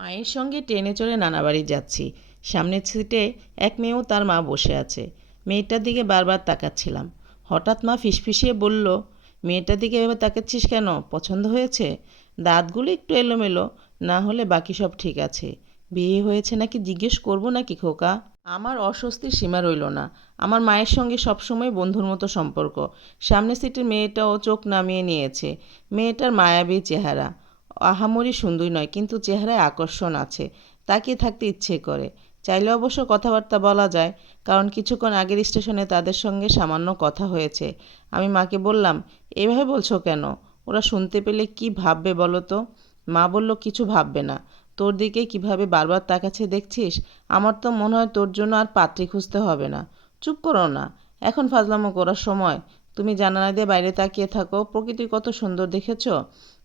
মায়ের সঙ্গে ট্রেনে চড়ে নানা বাড়ি যাচ্ছি। সামনের সিটে এক মেয়েও তার মা বসে আছে। মেয়েটার দিকে বারবার তাকাচ্ছিলাম। হঠাৎ মা ফিসফিসিয়ে বলল, মেয়েটার দিকে এভাবে তাকাচ্ছিস কেন? পছন্দ হয়েছে? দাঁতগুলো একটু এলোমেলো, না হলে বাকি সব ঠিক আছে। বিয়ে হয়েছে নাকি জিজ্ঞেস করব নাকি খোকা? আমার অস্বস্তির সীমা রইল না। আমার মায়ের সঙ্গে সবসময় বন্ধুর মতো সম্পর্ক। সামনের সিটের মেয়েটাও চোখ নামিয়ে নিয়েছে। মেয়েটার মায়াবী চেহারা। আহামরি সুন্দরী নয়, কিন্তু চেহারায় আকর্ষণ আছে। তাকিয়ে থাকতে ইচ্ছে করে। চাইলে অবশ্য কথাবার্তা বলা যায়, কারণ কিছুক্ষণ আগের স্টেশনে তাদের সঙ্গে সামান্য কথা হয়েছে। আমি মাকে বললাম, এভাবে বলছো কেন? ওরা শুনতে পেলে কি ভাববে বলো তো? মা বলল, কিছু ভাববে না। তোর দিকে কীভাবে বারবার তাকাচ্ছে দেখছিস? আমার তো মনে হয় তোর জন্য আর পাত্রী খুঁজতে হবে না। চুপ করো না। এখন ফাজলামো করার সময়। তুমি জানালা দিয়ে বাইরে তাকিয়ে থাকো। প্রকৃতি কত সুন্দর, দেখেছ?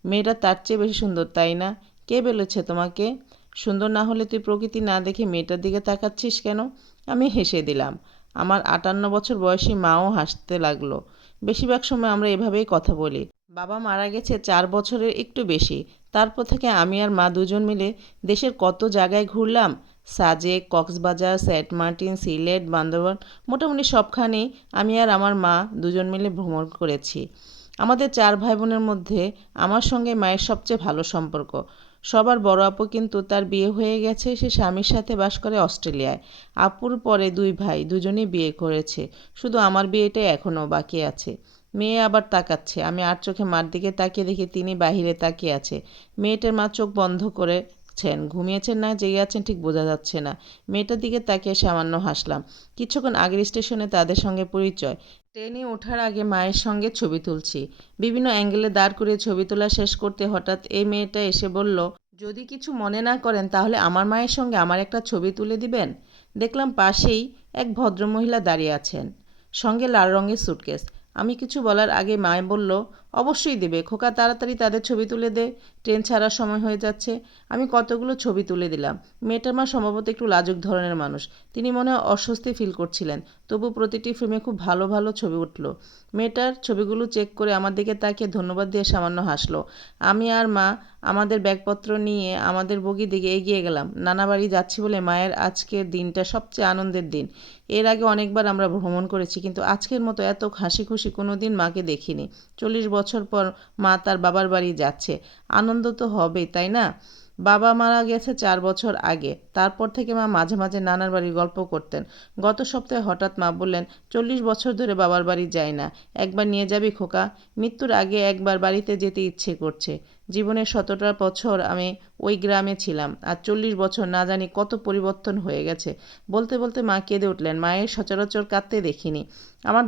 মেয়েটা তার চেয়ে বেশি সুন্দর, তাই না? কে বলেছে তোমাকে? সুন্দর না হলে তুই প্রকৃতি না দেখে মেয়েটার দিকে তাকাচ্ছিস কেন? আমি হেসে দিলাম। আমার আটান্ন বছর বয়সী মাও হাসতে লাগল। বেশিরভাগ সময় আমরা এভাবেই কথা বলি। বাবা মারা গেছে চার বছরের একটু বেশি। তারপর থেকে আমি আর মা দুজন মিলে দেশের কত জায়গায় ঘুরলাম সাজেক কক্সবাজার, সেন্ট মার্টিন, সিলেট, বান্দরবান, মোটামুটি সবখানেই আমি আর আমার মা দুজন মিলে ভ্রমণ করেছি। আমাদের চার ভাই বোনের মধ্যে আমার সঙ্গে মায়ের সবচেয়ে ভালো সম্পর্ক। সবার বড় আপু কিন্তু তার বিয়ে হয়ে গেছে, সে স্বামীর সাথে বাস করে অস্ট্রেলিয়ায়। আপুর পরে দুই ভাই দুজনেই বিয়ে করেছে, শুধু আমার বিয়েটাই এখনও বাকি আছে। মেয়ে আবার তাকাচ্ছে, আমি আর চোখে মার দিকে তাকিয়ে দেখি তিনি বাহিরে তাকিয়ে আছে। মেয়েটার মা চোখ বন্ধ করেছেন ঘুমিয়েছেন না জেগে আছেন ঠিক বোঝা যাচ্ছে না। মেয়েটার দিকে তাকিয়ে সামান্য হাসলাম। কিছুক্ষণ আগের স্টেশনে তাদের সঙ্গে পরিচয়। ট্রেনে ওঠার আগে মায়ের সঙ্গে ছবি তুলছি। বিভিন্ন অ্যাঙ্গেলে দাঁড় করিয়ে ছবি তোলা শেষ করতে হঠাৎ এই মেয়েটা এসে বলল, যদি কিছু মনে না করেন তাহলে আমার মায়ের সঙ্গে আমার একটা ছবি তুলে দিবেন? দেখলাম পাশেই এক ভদ্রমহিলা দাঁড়িয়ে আছেন। সঙ্গে লাল রঙের সুটকেস আমি কিছু বলার আগে মায় বলল, অবশ্যই দেবে। খোকা, তাড়াতাড়ি তাদের ছবি তুলে দে। ট্রেন ছাড়ার সময় হয়ে যাচ্ছে। আমি কতগুলো ছবি তুলে দিলাম। মেয়েটার মা সম্ভবত একটু লাজুক ধরনের মানুষ। তিনি মনে হয় অস্বস্তি ফিল করছিলেন। তবু প্রতিটি ফ্রেমে খুব ভালো ভালো ছবি উঠল। মেয়েটার ছবিগুলো চেক করে আমার দিকে তাকিয়ে ধন্যবাদ দিয়ে সামান্য হাসলো। আমি আর মা আমাদের ব্যাগপত্র নিয়ে আমাদের বগি দিকে এগিয়ে গেলাম। নানা বাড়ি যাচ্ছি বলে মায়ের আজকের দিনটা সবচেয়ে আনন্দের দিন। এর আগে অনেকবার আমরা ভ্রমণ করেছি, কিন্তু আজকের মতো এত হাসি খুশি কোনো দিন মাকে দেখিনি। চল্লিশ বছর পর মা তার বাবার বাড়ি যাচ্ছে। আনন্দ তো হবেই, তাই না? বাবা মারা গেছে চার বছর আগে। তারপর থেকে মা মাঝে মাঝে নানার বাড়ির গল্প করতেন। গত সপ্তাহে হঠাৎ মা বললেন, চল্লিশ বছর ধরে বাবার বাড়ি যাই না। একবার নিয়ে যাবি খোকা। মৃত্যুর আগে একবার বাড়িতে যেতে ইচ্ছে করছে। জীবনের শতটা বছর আমি ওই গ্রামে ছিলাম। আর চল্লিশ বছর না জানি কত পরিবর্তন হয়ে গেছে। বলতে বলতে মা কেঁদে উঠলেন। মায়ের সচরাচর কাঁদতে দেখিনি। আমার